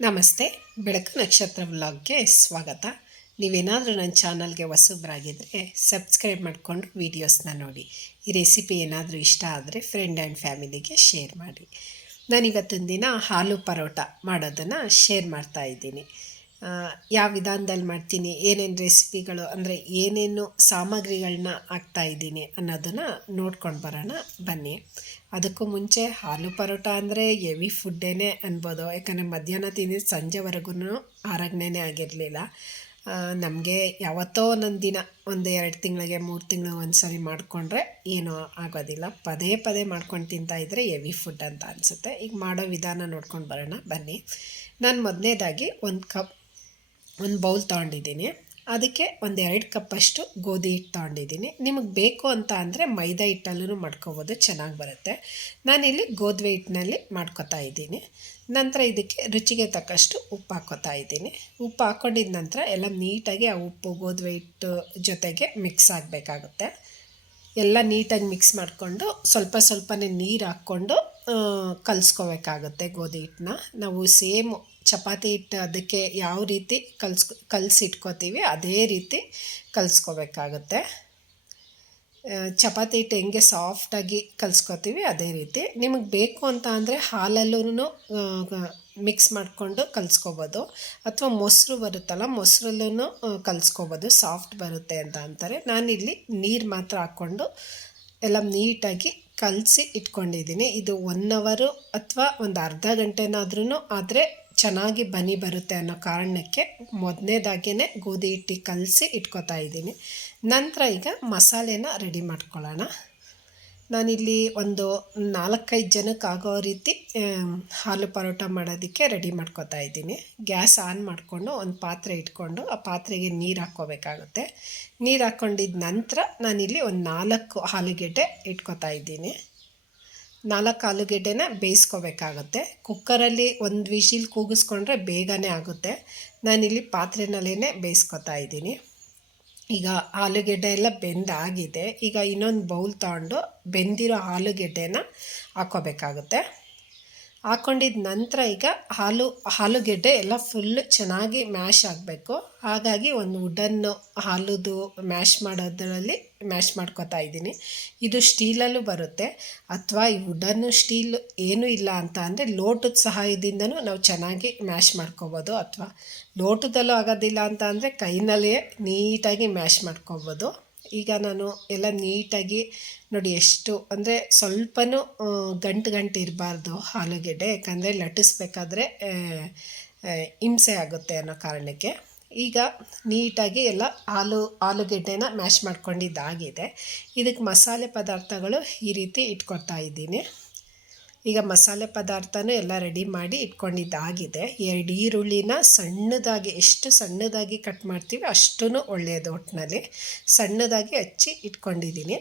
ನಮಸ್ತೆ. ಬೆಳಕು ನಕ್ಷತ್ರ ವ್ಲಾಗ್ಗೆ ಸ್ವಾಗತ. ನೀವೇನಾದರೂ ನನ್ನ ಚಾನಲ್ಗೆ ಹೊಸಬ್ರಾಗಿದ್ದರೆ ಸಬ್ಸ್ಕ್ರೈಬ್ ಮಾಡಿಕೊಂಡು ವೀಡಿಯೋಸ್ನ ನೋಡಿ. ಈ ರೆಸಿಪಿ ಏನಾದರೂ ಇಷ್ಟ ಆದರೆ ಫ್ರೆಂಡ್ ಆ್ಯಂಡ್ ಫ್ಯಾಮಿಲಿಗೆ ಶೇರ್ ಮಾಡಿ. ನಾನಿವತ್ತಿನ ದಿನ ಆಲೂ ಪರೋಟ ಮಾಡೋದನ್ನು ಶೇರ್ ಮಾಡ್ತಾಯಿದ್ದೀನಿ. ಯಾವ ವಿಧಾನದಲ್ಲಿ ಮಾಡ್ತೀನಿ, ಏನೇನು ರೆಸಿಪಿಗಳು ಅಂದರೆ ಏನೇನು ಸಾಮಗ್ರಿಗಳನ್ನ ಹಾಕ್ತಾಯಿದ್ದೀನಿ ಅನ್ನೋದನ್ನು ನೋಡ್ಕೊಂಡು ಬರೋಣ ಬನ್ನಿ. ಅದಕ್ಕೂ ಮುಂಚೆ ಆಲೂ ಪರೋಟ ಅಂದರೆ ಹೆವಿ ಫುಡ್ಡೇ ಅನ್ಬೋದು. ಯಾಕಂದರೆ ಮಧ್ಯಾಹ್ನ ತಿಂದಿದ್ದು ಸಂಜೆವರೆಗೂ ಆರಗ್ನೇ ಆಗಿರಲಿಲ್ಲ. ನಮಗೆ ಯಾವತ್ತೋ ಒಂದೊಂದು ದಿನ ಒಂದು 2 ತಿಂಗಳಿಗೆ 3 ತಿಂಗಳಿಗೆ ಒಂದು ಸರಿ ಮಾಡಿಕೊಂಡ್ರೆ ಏನೂ ಆಗೋದಿಲ್ಲ. ಪದೇ ಪದೇ ಮಾಡ್ಕೊಂಡು ತಿಂತಾಯಿದ್ರೆ ಹೆವಿ ಫುಡ್ ಅಂತ ಅನಿಸುತ್ತೆ. ಈಗ ಮಾಡೋ ವಿಧಾನ ನೋಡ್ಕೊಂಡು ಬರೋಣ ಬನ್ನಿ. ನಾನು ಮೊದಲನೇದಾಗಿ ಒಂದು ಬೌಲ್ ತೊಗೊಂಡಿದ್ದೀನಿ. ಅದಕ್ಕೆ 1-2 ಕಪ್ಪಷ್ಟು ಗೋಧಿ ಹಿಟ್ಟು ತೊಗೊಂಡಿದ್ದೀನಿ. ನಿಮಗೆ ಬೇಕು ಅಂತ ಅಂದರೆ ಮೈದಾ ಹಿಟ್ಟಲ್ಲೂ ಮಾಡ್ಕೋಬೋದು, ಚೆನ್ನಾಗಿ ಬರುತ್ತೆ. ನಾನಿಲ್ಲಿ ಗೋಧಿ ಹಿಟ್ಟಿನಲ್ಲಿ ಮಾಡ್ಕೊತಾ ಇದ್ದೀನಿ. ನಂತರ ಇದಕ್ಕೆ ರುಚಿಗೆ ತಕ್ಕಷ್ಟು ಉಪ್ಪು ಹಾಕ್ಕೋತಾ ಇದ್ದೀನಿ. ಉಪ್ಪು ಹಾಕ್ಕೊಂಡಿದ ನಂತರ ಎಲ್ಲ ನೀಟಾಗಿ ಆ ಉಪ್ಪು ಗೋಧಿ ಹಿಟ್ಟು ಜೊತೆಗೆ ಮಿಕ್ಸ್ ಆಗಬೇಕಾಗುತ್ತೆ. ಎಲ್ಲ ನೀಟಾಗಿ ಮಿಕ್ಸ್ ಮಾಡಿಕೊಂಡು ಸ್ವಲ್ಪನೇ ನೀರು ಹಾಕ್ಕೊಂಡು ಕಲಿಸ್ಕೋಬೇಕಾಗುತ್ತೆ. ಗೋಧಿ ಹಿಟ್ಟನ್ನ ನಾವು ಸೇಮ್ ಚಪಾತಿ ಹಿಟ್ಟು ಅದಕ್ಕೆ ಯಾವ ರೀತಿ ಕಲಸಿಟ್ಕೋತೀವಿ ಅದೇ ರೀತಿ ಕಲಿಸ್ಕೋಬೇಕಾಗುತ್ತೆ. ಚಪಾತಿ ಹಿಟ್ಟು ಹೆಂಗೆ ಸಾಫ್ಟಾಗಿ ಕಲಿಸ್ಕೋತೀವಿ ಅದೇ ರೀತಿ. ನಿಮಗೆ ಬೇಕು ಅಂತ ಅಂದರೆ ಹಾಲಲ್ಲೂ ಮಿಕ್ಸ್ ಮಾಡಿಕೊಂಡು ಕಲಿಸ್ಕೋಬೋದು, ಅಥವಾ ಮೊಸರು ಬರುತ್ತಲ್ಲ ಮೊಸರಲ್ಲೂ ಕಲಿಸ್ಕೋಬೋದು, ಸಾಫ್ಟ್ ಬರುತ್ತೆ ಅಂತ ಅಂತಾರೆ. ನಾನಿಲ್ಲಿ ನೀರು ಮಾತ್ರ ಹಾಕ್ಕೊಂಡು ಎಲ್ಲ ನೀಟಾಗಿ ಕಲಸಿ ಇಟ್ಕೊಂಡಿದ್ದೀನಿ. ಇದು 1 ಅವರು ಅಥವಾ ಒಂದು ಅರ್ಧ ಗಂಟೆನಾದ್ರೂ ಆದರೆ ಚೆನ್ನಾಗಿ ಬರುತ್ತೆ ಅನ್ನೋ ಕಾರಣಕ್ಕೆ ಮೊದಲನೇದಾಗಿಯೇ ಗೋಧಿ ಹಿಟ್ಟಿಗೆ ಕಲಸಿ ಇಟ್ಕೊತಾ ಇದ್ದೀನಿ. ನಂತರ ಈಗ ಮಸಾಲೆನ ರೆಡಿ ಮಾಡ್ಕೊಳ್ಳೋಣ. ನಾನಿಲ್ಲಿ ಒಂದು 4-5 ಜನಕ್ಕೆ ಆಗೋ ರೀತಿ ಆಲೂ ಪರೋಟ ಮಾಡೋದಕ್ಕೆ ರೆಡಿ ಮಾಡ್ಕೊತಾ ಇದ್ದೀನಿ. ಗ್ಯಾಸ್ ಆನ್ ಮಾಡಿಕೊಂಡು ಒಂದು ಪಾತ್ರೆ ಇಟ್ಕೊಂಡು ಆ ಪಾತ್ರೆಗೆ ನೀರು ಹಾಕ್ಕೋಬೇಕಾಗುತ್ತೆ. ನೀರು ಹಾಕ್ಕೊಂಡಿದ್ದ ನಂತರ ನಾನಿಲ್ಲಿ ಒಂದು 4 ಆಲೂಗೆಡ್ಡೆ ಇಟ್ಕೊತಾ ಇದ್ದೀನಿ. 4 ಆಲೂಗೆಡ್ಡೆನ ಬೇಯಿಸ್ಕೋಬೇಕಾಗುತ್ತೆ. ಕುಕ್ಕರಲ್ಲಿ 1 ವಿಶಿಲ್ ಕೂಗಿಸ್ಕೊಂಡ್ರೆ ಬೇಗನೆ ಆಗುತ್ತೆ. ನಾನಿಲ್ಲಿ ಪಾತ್ರೆನಲ್ಲೇ ಬೇಯಿಸ್ಕೊತಾ ಇದ್ದೀನಿ. ಈಗ ಆಲೂಗೆಡ್ಡೆ ಎಲ್ಲ ಬೆಂದಾಗಿದೆ. ಈಗ ಇನ್ನೊಂದು ಬೌಲ್ ತೊಗೊಂಡು ಬೆಂದಿರೋ ಆಲೂಗೆಡ್ಡೆನ ಹಾಕ್ಕೋಬೇಕಾಗುತ್ತೆ. ಹಾಕ್ಕೊಂಡಿದ್ದ ನಂತರ ಈಗ ಆಲೂಗೆಡ್ಡೆ ಎಲ್ಲ ಫುಲ್ಲು ಚೆನ್ನಾಗಿ ಮ್ಯಾಶ್ ಆಗಬೇಕು. ಹಾಗಾಗಿ ಒಂದು ವುಡನ್ನು ಆಲೂದು ಮ್ಯಾಶ್ ಮಾಡೋದರಲ್ಲಿ ಮ್ಯಾಶ್ ಮಾಡ್ಕೊತಾ ಇದ್ದೀನಿ. ಇದು ಸ್ಟೀಲಲ್ಲೂ ಬರುತ್ತೆ, ಅಥವಾ ಈ ವುಡನ್ನು ಸ್ಟೀಲ್ ಏನೂ ಇಲ್ಲ ಅಂತ ಅಂದರೆ ಲೋಟದ ಸಹಾಯದಿಂದನೂ ನಾವು ಚೆನ್ನಾಗಿ ಮ್ಯಾಶ್ ಮಾಡ್ಕೊಬೋದು, ಅಥವಾ ಲೋಟದಲ್ಲೂ ಆಗೋದಿಲ್ಲ ಅಂತ ಅಂದರೆ ಕೈನಲ್ಲೇ ನೀಟಾಗಿ ಮ್ಯಾಶ್ ಮಾಡ್ಕೊಬೋದು. ಈಗ ನಾನು ಎಲ್ಲ ನೀಟಾಗಿ ನೋಡಿ, ಎಷ್ಟು ಅಂದರೆ ಸ್ವಲ್ಪನೂ ಗಂಟು ಇರಬಾರ್ದು ಆಲೂಗೆಡ್ಡೆ, ಯಾಕಂದರೆ ಲಟ್ಟಿಸ್ಬೇಕಾದ್ರೆ ಹಿಂಸೆ ಆಗುತ್ತೆ ಅನ್ನೋ ಕಾರಣಕ್ಕೆ. ಈಗ ನೀಟಾಗಿ ಎಲ್ಲ ಆಲೂಗೆಡ್ಡೆನ ಮ್ಯಾಶ್ ಮಾಡ್ಕೊಂಡಿದ್ದಾಗಿದೆ. ಇದಕ್ಕೆ ಮಸಾಲೆ ಪದಾರ್ಥಗಳು ಈ ರೀತಿ ಇಟ್ಕೊತಾ ಇದ್ದೀನಿ. ಈಗ ಮಸಾಲೆ ಪದಾರ್ಥನೂ ಎಲ್ಲ ರೆಡಿ ಮಾಡಿ ಇಟ್ಕೊಂಡಿದ್ದಾಗಿದೆ. 2 ಈರುಳ್ಳಿನ ಸಣ್ಣದಾಗಿ, ಎಷ್ಟು ಸಣ್ಣದಾಗಿ ಕಟ್ ಮಾಡ್ತೀವಿ ಅಷ್ಟೂ ಒಳ್ಳೆಯದು. ಒಟ್ಟಿನಲ್ಲಿ ಸಣ್ಣದಾಗಿ ಹಚ್ಚಿ ಇಟ್ಕೊಂಡಿದ್ದೀನಿ.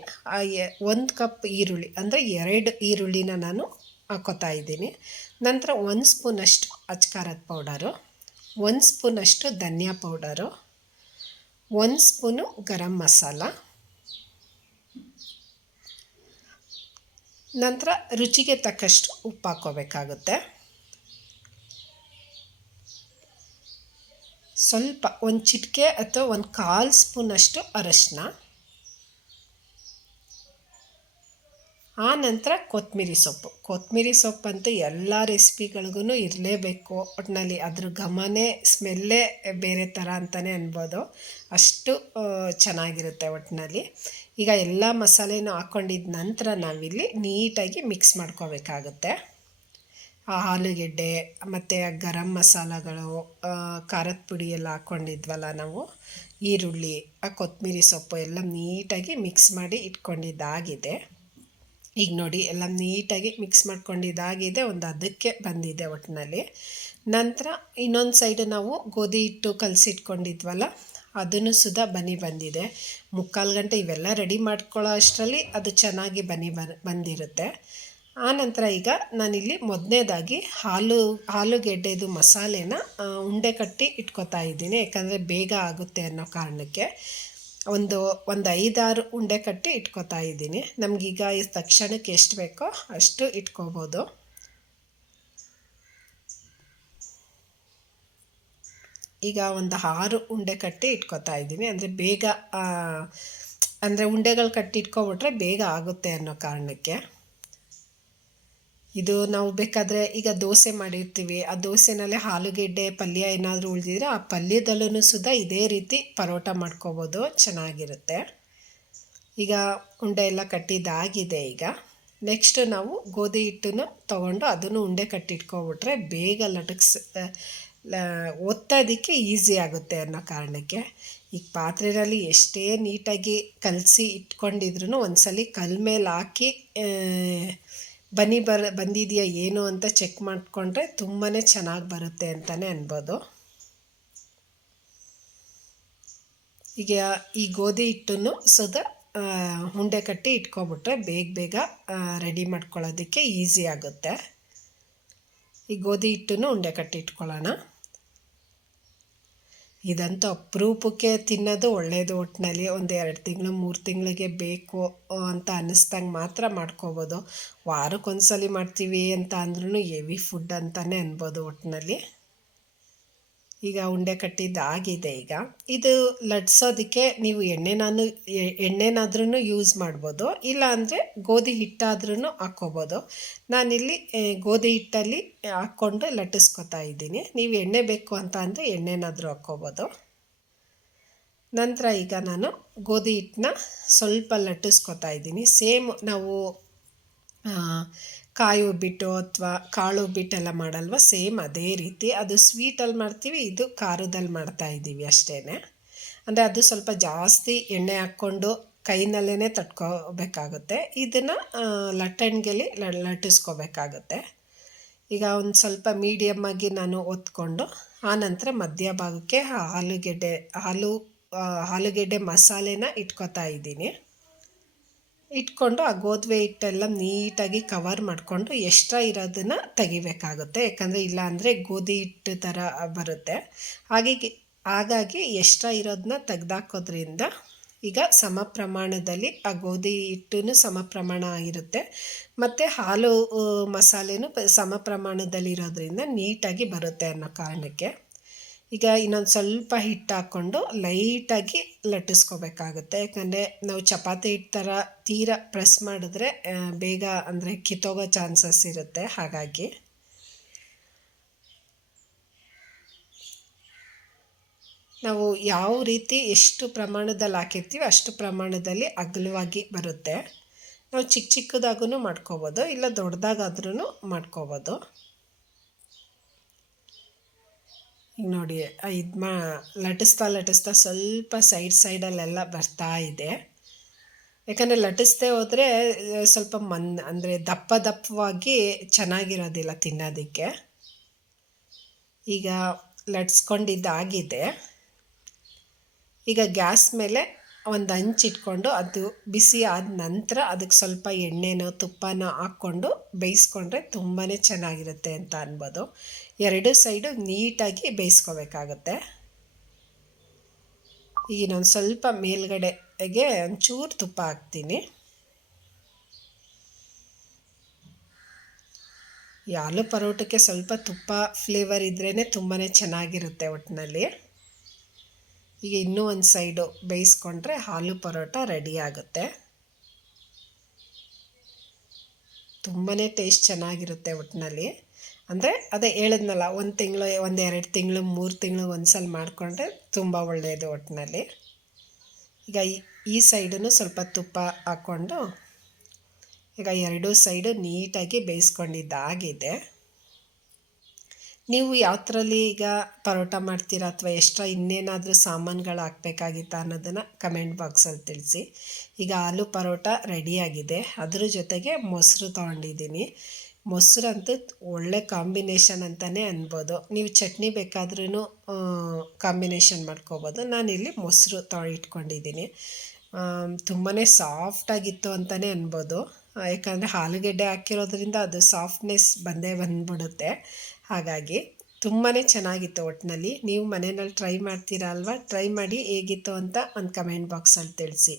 1 ಕಪ್ ಈರುಳ್ಳಿ ಅಂದರೆ 2 ಈರುಳ್ಳಿನ ನಾನು ಹಾಕ್ಕೋತಾ ಇದ್ದೀನಿ. ನಂತರ 1 ಸ್ಪೂನಷ್ಟು ಅಚ್ಕಾರದ ಪೌಡರು, 1 ಸ್ಪೂನಷ್ಟು ಧನಿಯಾ ಪೌಡರು, 1 ಸ್ಪೂನು ಗರಂ ಮಸಾಲ, ನಂತರ ರುಚಿಗೆ ತಕ್ಕಷ್ಟು ಉಪ್ಪು ಹಾಕ್ಕೋಬೇಕಾಗುತ್ತೆ. ಸ್ವಲ್ಪ ಒಂದು ಚಿಟಿಕೆ ಅಥವಾ 1/4 ಸ್ಪೂನಷ್ಟು ಅರಶಿನ, ಆ ನಂತರ ಕೊತ್ತಂಬರಿ ಸೊಪ್ಪಂತೂ ಎಲ್ಲ ರೆಸಿಪಿಗಳಿಗೂ ಇರಲೇಬೇಕು. ಒಟ್ಟಿನಲ್ಲಿ ಅದ್ರ ಘಮನೇ ಸ್ಮೆಲ್ಲೇ ಬೇರೆ ಥರ ಅಂತಲೇ ಅನ್ಬೋದು, ಅಷ್ಟು ಚೆನ್ನಾಗಿರುತ್ತೆ ಒಟ್ಟಿನಲ್ಲಿ. ಈಗ ಎಲ್ಲ ಮಸಾಲೆನೂ ಹಾಕ್ಕೊಂಡಿದ್ದ ನಂತರ ನಾವಿಲ್ಲಿ ನೀಟಾಗಿ ಮಿಕ್ಸ್ ಮಾಡ್ಕೋಬೇಕಾಗುತ್ತೆ. ಆ ಆಲೂಗೆಡ್ಡೆ ಮತ್ತು ಗರಂ ಮಸಾಲಗಳು, ಖಾರದ ಪುಡಿ ಎಲ್ಲ ಹಾಕ್ಕೊಂಡಿದ್ವಲ್ಲ ನಾವು, ಈರುಳ್ಳಿ, ಆ ಕೊತ್ತಂಬರಿ ಸೊಪ್ಪು ಎಲ್ಲ ನೀಟಾಗಿ ಮಿಕ್ಸ್ ಮಾಡಿ ಇಟ್ಕೊಂಡಿದ್ದಾಗಿದೆ. ಈಗ ನೋಡಿ ಎಲ್ಲ ನೀಟಾಗಿ ಮಿಕ್ಸ್ ಮಾಡ್ಕೊಂಡಿದ್ದಾಗಿದೆ, ಒಂದು ಅದಕ್ಕೆ ಬಂದಿದೆ ಒಟ್ಟಿನಲ್ಲಿ. ನಂತರ ಇನ್ನೊಂದು ಸೈಡು ನಾವು ಗೋಧಿ ಹಿಟ್ಟು ಕಲಸಿಟ್ಕೊಂಡಿದ್ವಲ್ಲ ಅದನ್ನು ಸುಧಾ ಬಂದಿದೆ. 3/4 ಗಂಟೆ ಇವೆಲ್ಲ ರೆಡಿ ಮಾಡ್ಕೊಳ್ಳೋ ಅಷ್ಟರಲ್ಲಿ ಅದು ಚೆನ್ನಾಗಿ ಬಂದಿರುತ್ತೆ. ಆನಂತರ ಈಗ ನಾನಿಲ್ಲಿ ಮೊದಲನೇದಾಗಿ ಆಲೂಗೆಡ್ಡೆದು ಮಸಾಲೆನ ಉಂಡೆ ಕಟ್ಟಿ ಇಟ್ಕೊತಾ ಇದ್ದೀನಿ, ಯಾಕಂದರೆ ಬೇಗ ಆಗುತ್ತೆ ಅನ್ನೋ ಕಾರಣಕ್ಕೆ. ಒಂದು 5-6 ಉಂಡೆ ಕಟ್ಟಿ ಇಟ್ಕೊತಾ ಇದ್ದೀನಿ. ನಮಗೀಗ ತಕ್ಷಣಕ್ಕೆ ಎಷ್ಟು ಬೇಕೋ ಅಷ್ಟು ಇಟ್ಕೋಬೋದು. ಈಗ ಒಂದು 6 ಉಂಡೆ ಕಟ್ಟಿ ಇಟ್ಕೊತಾ ಇದ್ದೀನಿ. ಅಂದರೆ ಬೇಗ ಅಂದರೆ ಉಂಡೆಗಳು ಕಟ್ಟಿ ಇಟ್ಕೊಬಿಟ್ರೆ ಬೇಗ ಆಗುತ್ತೆ ಅನ್ನೋ ಕಾರಣಕ್ಕೆ. ಇದು ನಾವು ಬೇಕಾದರೆ ಈಗ ದೋಸೆ ಮಾಡಿರ್ತೀವಿ, ಆ ದೋಸೆನಲ್ಲೇ ಆಲೂಗೆಡ್ಡೆ ಪಲ್ಯ ಏನಾದರೂ ಉಳಿದಿದ್ರೆ ಆ ಪಲ್ಯದಲ್ಲೂ ಸುದ ಇದೇ ರೀತಿ ಪರೋಟ ಮಾಡ್ಕೋಬೋದು, ಚೆನ್ನಾಗಿರುತ್ತೆ. ಈಗ ಉಂಡೆ ಎಲ್ಲ ಕಟ್ಟಿದ್ದಾಗಿದೆ. ಈಗ ನೆಕ್ಸ್ಟ್ ನಾವು ಗೋಧಿ ಹಿಟ್ಟನ್ನು ತೊಗೊಂಡು ಅದನ್ನು ಉಂಡೆ ಕಟ್ಟಿಟ್ಕೊಬಿಟ್ರೆ ಬೇಗ ಒತ್ತೋದಕ್ಕೆ ಈಸಿ ಆಗುತ್ತೆ ಅನ್ನೋ ಕಾರಣಕ್ಕೆ. ಈಗ ಪಾತ್ರೆಯಲ್ಲಿ ಎಷ್ಟೇ ನೀಟಾಗಿ ಕಲಸಿ ಇಟ್ಕೊಂಡಿದ್ರು ಒಂದ್ಸಲ ಕಲ್ ಮೇಲೆ ಹಾಕಿ ಬಂದಿದೆಯಾ ಏನು ಅಂತ ಚೆಕ್ ಮಾಡಿಕೊಂಡ್ರೆ ತುಂಬಾ ಚೆನ್ನಾಗಿ ಬರುತ್ತೆ ಅಂತಲೇ ಅನ್ಬೋದು. ಈಗ ಈ ಗೋಧಿ ಹಿಟ್ಟನ್ನು ಉಂಡೆ ಕಟ್ಟಿ ಇಟ್ಕೊಬಿಟ್ರೆ ಬೇಗ ರೆಡಿ ಮಾಡ್ಕೊಳ್ಳೋದಕ್ಕೆ ಈಸಿ ಆಗುತ್ತೆ. ಈ ಗೋಧಿ ಹಿಟ್ಟನ್ನು ಉಂಡೆ ಕಟ್ಟಿ ಇಟ್ಕೊಳ್ಳೋಣ. ಇದಂತೂ ಅಪರೂಪಕ್ಕೆ ತಿನ್ನೋದು ಒಳ್ಳೆಯದು. ಒಟ್ಟಿನಲ್ಲಿ ಒಂದು 2 ತಿಂಗಳು 3 ತಿಂಗಳಿಗೆ ಬೇಕು ಅಂತ ಅನ್ನಿಸ್ದಂಗೆ ಮಾತ್ರ ಮಾಡ್ಕೋಬೋದು. ವಾರಕ್ಕೊಂದ್ಸಲಿ ಮಾಡ್ತೀವಿ ಅಂತ ಅಂದ್ರೂ ಹೆವಿ ಫುಡ್ ಅಂತಲೇ ಅನ್ಬೋದು ಒಟ್ಟಿನಲ್ಲಿ. ಈಗ ಉಂಡೆ ಕಟ್ಟಿದ್ದಾಗಿದೆ. ಈಗ ಇದು ಲಟ್ಸೋದಕ್ಕೆ ನೀವು ಎಣ್ಣೆನಾದ್ರೂ ಯೂಸ್ ಮಾಡ್ಬೋದು, ಇಲ್ಲ ಅಂದರೆ ಗೋಧಿ ಹಿಟ್ಟಾದ್ರೂ ಹಾಕ್ಕೋಬೋದು. ನಾನಿಲ್ಲಿ ಗೋಧಿ ಹಿಟ್ಟಲ್ಲಿ ಹಾಕ್ಕೊಂಡು ಲಟ್ಟಿಸ್ಕೊತಾ ಇದ್ದೀನಿ. ನೀವು ಎಣ್ಣೆ ಬೇಕು ಅಂತ ಅಂದರೆ ಎಣ್ಣೆನಾದರೂ ಹಾಕ್ಕೋಬೋದು. ನಂತರ ಈಗ ನಾನು ಗೋಧಿ ಹಿಟ್ಟನ್ನ ಸ್ವಲ್ಪ ಲಟ್ಟಿಸ್ಕೊತಾ ಇದ್ದೀನಿ. ಸೇಮ್ ನಾವು ಕಾಯಿ ಉಬ್ಬಿಟ್ಟು ಅಥವಾ ಕಾಳು ಉಬ್ಬಿಟ್ಟೆಲ್ಲ ಮಾಡಲ್ವ, ಸೇಮ್ ಅದೇ ರೀತಿ. ಅದು ಸ್ವೀಟಲ್ಲಿ ಮಾಡ್ತೀವಿ, ಇದು ಖಾರದಲ್ಲಿ ಮಾಡ್ತಾಯಿದ್ದೀವಿ ಅಷ್ಟೇ. ಅಂದರೆ ಅದು ಸ್ವಲ್ಪ ಜಾಸ್ತಿ ಎಣ್ಣೆ ಹಾಕ್ಕೊಂಡು ಕೈನಲ್ಲೇ ತಟ್ಕೋಬೇಕಾಗುತ್ತೆ. ಇದನ್ನು ಲಟ್ಟಣಿಗೆಲಿ ಲಟ್ಟಿಸ್ಕೋಬೇಕಾಗುತ್ತೆ. ಈಗ ಒಂದು ಸ್ವಲ್ಪ ಮೀಡಿಯಮ್ಮಾಗಿ ನಾನು ಒತ್ಕೊಂಡು ಆನಂತರ ಮಧ್ಯಭಾಗಕ್ಕೆ ಆಲೂಗೆಡ್ಡೆ ಮಸಾಲೆನ ಇಟ್ಕೊತಾ ಇದ್ದೀನಿ. ಇಟ್ಕೊಂಡು ಆ ಗೋಧಿ ಹಿಟ್ಟೆಲ್ಲ ನೀಟಾಗಿ ಕವರ್ ಮಾಡಿಕೊಂಡು ಎಕ್ಸ್ಟ್ರಾ ಇರೋದನ್ನು ತೆಗಿಬೇಕಾಗುತ್ತೆ. ಯಾಕಂದರೆ ಇಲ್ಲಾಂದರೆ ಗೋಧಿ ಹಿಟ್ಟು ಥರ ಬರುತ್ತೆ. ಹಾಗಾಗಿ ಎಕ್ಸ್ಟ್ರಾ ಇರೋದನ್ನ ತೆಗ್ದಾಕೋದ್ರಿಂದ ಈಗ ಸಮ ಪ್ರಮಾಣದಲ್ಲಿ ಆ ಗೋಧಿ ಹಿಟ್ಟೂ ಸಮ ಪ್ರಮಾಣ ಆಗಿರುತ್ತೆ, ಮತ್ತು ಹಾಲು ಮಸಾಲೆನೂ ಸಮ ಪ್ರಮಾಣದಲ್ಲಿರೋದ್ರಿಂದ ನೀಟಾಗಿ ಬರುತ್ತೆ ಅನ್ನೋ ಕಾರಣಕ್ಕೆ. ಈಗ ಇನ್ನೊಂದು ಸ್ವಲ್ಪ ಹಿಟ್ಟು ಹಾಕ್ಕೊಂಡು ಲೈಟಾಗಿ ಲಟ್ಟಿಸ್ಕೋಬೇಕಾಗುತ್ತೆ. ಯಾಕಂದರೆ ನಾವು ಚಪಾತಿ ಹಿಟ್ಟು ಥರ ತೀರಾ ಪ್ರೆಸ್ ಮಾಡಿದ್ರೆ ಬೇಗ ಅಂದರೆ ಕಿತ್ತೋಗೋ ಚಾನ್ಸಸ್ ಇರುತ್ತೆ. ಹಾಗಾಗಿ ನಾವು ಯಾವ ರೀತಿ ಎಷ್ಟು ಪ್ರಮಾಣದಲ್ಲಿ ಹಾಕಿರ್ತೀವಿ ಅಷ್ಟು ಪ್ರಮಾಣದಲ್ಲಿ ಅಗಲವಾಗಿ ಬರುತ್ತೆ. ನಾವು ಚಿಕ್ಕದಾಗೂ ಮಾಡ್ಕೋಬೋದು, ಇಲ್ಲ ದೊಡ್ಡದಾಗಾದ್ರೂ ಮಾಡ್ಕೋಬೋದು. ಈಗ ನೋಡಿ ಇದು ಲಟ್ಟಿಸ್ತಾ ಸ್ವಲ್ಪ ಸೈಡಲ್ಲೆಲ್ಲ ಬರ್ತಾ ಇದೆ. ಯಾಕಂದರೆ ಲಟ್ಟಿಸ್ದೇ ಹೋದರೆ ಸ್ವಲ್ಪ ಅಂದರೆ ದಪ್ಪವಾಗಿ ಚೆನ್ನಾಗಿರೋದಿಲ್ಲ ತಿನ್ನೋದಕ್ಕೆ. ಈಗ ಲಟ್ಸ್ಕೊಂಡಿದ್ದಾಗಿದೆ. ಈಗ ಗ್ಯಾಸ್ ಮೇಲೆ ಒಂದು ಹಂಚಿಟ್ಕೊಂಡು ಅದು ಬಿಸಿ ಆದ ನಂತರ ಅದಕ್ಕೆ ಸ್ವಲ್ಪ ಎಣ್ಣೆನೋ ತುಪ್ಪನೋ ಹಾಕ್ಕೊಂಡು ಬೇಯಿಸ್ಕೊಂಡ್ರೆ ತುಂಬಾ ಚೆನ್ನಾಗಿರುತ್ತೆ ಅಂತ ಅನ್ಬೋದು. 2 ಸೈಡು ನೀಟಾಗಿ ಬೇಯಿಸ್ಕೋಬೇಕಾಗುತ್ತೆ. ಈಗ ಇನ್ನೊಂದು ಸ್ವಲ್ಪ ಮೇಲ್ಗಡೆಗೆ ಒಂಚೂರು ತುಪ್ಪ ಹಾಕ್ತೀನಿ. ಈ ಆಲೂ ಪರೋಟಕ್ಕೆ ಸ್ವಲ್ಪ ತುಪ್ಪ ಫ್ಲೇವರ್ ಇದ್ರೇ ತುಂಬಾ ಚೆನ್ನಾಗಿರುತ್ತೆ ಒಟ್ಟಿನಲ್ಲಿ. ಈಗ ಇನ್ನೂ ಒಂದು ಸೈಡು ಬೇಯಿಸ್ಕೊಂಡ್ರೆ ಆಲೂ ಪರೋಟ ರೆಡಿ ಆಗುತ್ತೆ. ತುಂಬಾ ಟೇಸ್ಟ್ ಚೆನ್ನಾಗಿರುತ್ತೆ ಒಟ್ಟಿನಲ್ಲಿ. ಅಂದರೆ ಅದೇ ಹೇಳಿದ್ನಲ್ಲ, 1 ತಿಂಗಳು 1-2 ತಿಂಗಳು 3 ತಿಂಗಳು ಒಂದ್ಸಲ ಮಾಡಿಕೊಂಡ್ರೆ ತುಂಬ ಒಳ್ಳೆಯದು ಒಟ್ಟಿನಲ್ಲಿ. ಈಗ ಈ ಸೈಡನ್ನು ಸ್ವಲ್ಪ ತುಪ್ಪ ಹಾಕ್ಕೊಂಡು ಈಗ 2 ಸೈಡು ನೀಟಾಗಿ ಬೇಯಿಸ್ಕೊಂಡಿದ್ದಾಗಿದೆ. ನೀವು ಯಾವ ಥರಲ್ಲಿ ಈಗ ಪರೋಟ ಮಾಡ್ತೀರಾ ಅಥವಾ ಎಕ್ಸ್ಟ್ರಾ ಇನ್ನೇನಾದರೂ ಸಾಮಾನುಗಳು ಹಾಕಬೇಕಾಗಿತ್ತಾ ಅನ್ನೋದನ್ನು ಕಮೆಂಟ್ ಬಾಕ್ಸಲ್ಲಿ ತಿಳಿಸಿ. ಈಗ ಆಲೂ ಪರೋಟ ರೆಡಿಯಾಗಿದೆ. ಅದ್ರ ಜೊತೆಗೆ ಮೊಸರು ತೊಗೊಂಡಿದ್ದೀನಿ. ಮೊಸರಂತೂ ಒಳ್ಳೆ ಕಾಂಬಿನೇಷನ್ ಅಂತಲೇ ಅನ್ಬೋದು. ನೀವು ಚಟ್ನಿ ಬೇಕಾದ್ರೂ ಕಾಂಬಿನೇಷನ್ ಮಾಡ್ಕೋಬೋದು. ನಾನಿಲ್ಲಿ ಮೊಸರು ಇಟ್ಕೊಂಡಿದ್ದೀನಿ. ತುಂಬಾ ಸಾಫ್ಟಾಗಿತ್ತು ಅಂತಲೇ ಅನ್ಬೋದು. ಯಾಕಂದರೆ ಆಲೂಗೆಡ್ಡೆ ಹಾಕಿರೋದ್ರಿಂದ ಅದು ಸಾಫ್ಟ್ನೆಸ್ ಬಂದ್ಬಿಡುತ್ತೆ. ಹಾಗಾಗಿ ತುಂಬಾ ಚೆನ್ನಾಗಿತ್ತು ಒಟ್ಟಿನಲ್ಲಿ. ನೀವು ಮನೆಯಲ್ಲಿ ಟ್ರೈ ಮಾಡ್ತೀರಾ ಅಲ್ವಾ? ಟ್ರೈ ಮಾಡಿ ಹೇಗಿತ್ತು ಅಂತ ಒಂದು ಕಮೆಂಟ್ ಬಾಕ್ಸಲ್ಲಿ ತಿಳಿಸಿ.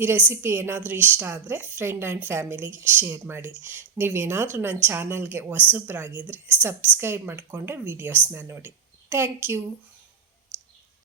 ಈ ರೆಸಿಪಿ ಏನಾದರೂ ಇಷ್ಟ ಆದರೆ ಫ್ರೆಂಡ್ ಆ್ಯಂಡ್ ಫ್ಯಾಮಿಲಿಗೆ ಶೇರ್ ಮಾಡಿ. ನೀವೇನಾದರೂ ನನ್ನ ಚಾನಲ್ಗೆ ಹೊಸಬ್ರಾಗಿದ್ದರೆ ಸಬ್ಸ್ಕ್ರೈಬ್ ಮಾಡಿಕೊಂಡು ವೀಡಿಯೋಸ್ನ ನೋಡಿ. Thank you.